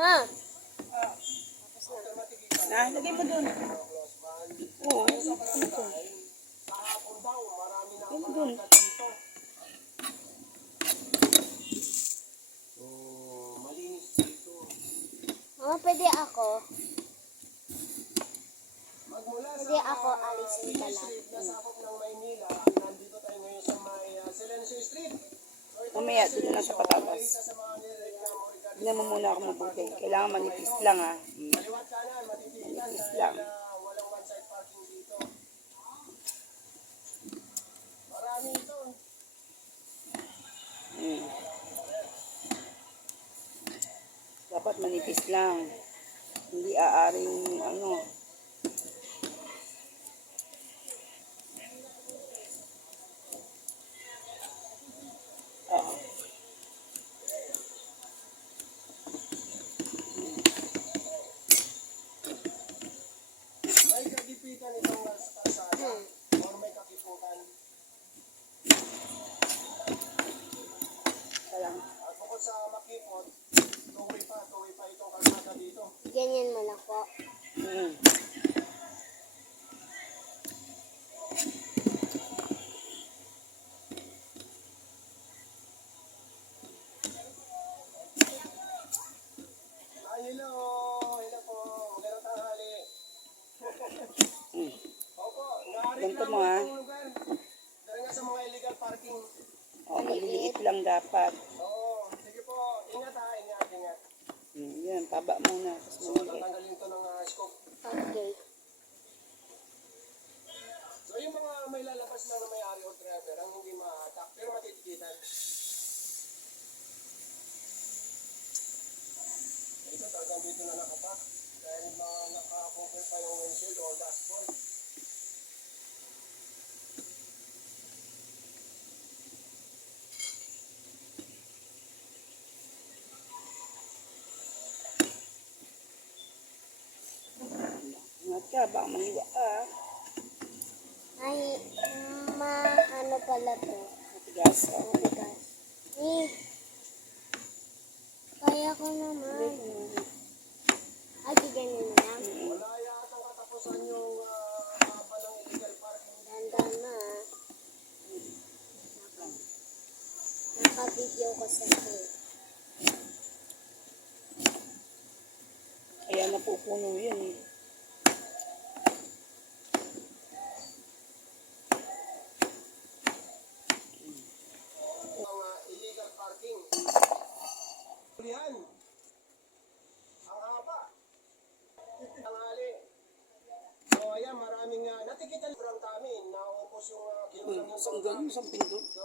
Ah. Lagay mo doon. Oo, ano to? Lagay mo doon. Oh, pwede ako. Pwede ako alisin ka lang. Mamaya, doon na lang sa patatas. Tignan mo muna ako mabuti. Kailangan manipis lang ha. Manipis lang. Dapat manipis lang. Hindi aaring ano. Oo. May kagipitan itong kalsada or may kakiputan. At bukod sa makipot, tuwi pa itong kalsada dito. Ganyan mo lang po. Ay, hello po. Magandang tanghali. Opo, Ganito mo, naareklamo ha? itong lugar. Dahil nga sa mga illegal parking. Oh, maliliit lang dapat. Oo, sige po. Ingat ha, ingat. Yan, taba muna. So, tatanggalin ito ng scope. Okay. So, yung mga may lalabas lang na may-ari o driver, ang hindi ma-attack, pero matitikitan. Ito, talagang dito na nakapak. Dahil naka-cover pa yung windshield o dashboard. Ingat ka, baka maliwa ka. Ay, ano pala to? Matigas. Matigas. Kaya ko naman. Ay, ganyan na lang. Wala yatang katapusan yung haba ng illegal parking. Dandan na. Naka-video ko sa ito. Kaya napupuno yan eh. Mga illegal parking. Ulihan. Ang haba. Tanghali. So ayan, maraming natikitan from kami. Naupos yung kinulang yung Isang ganun, isang pindot. So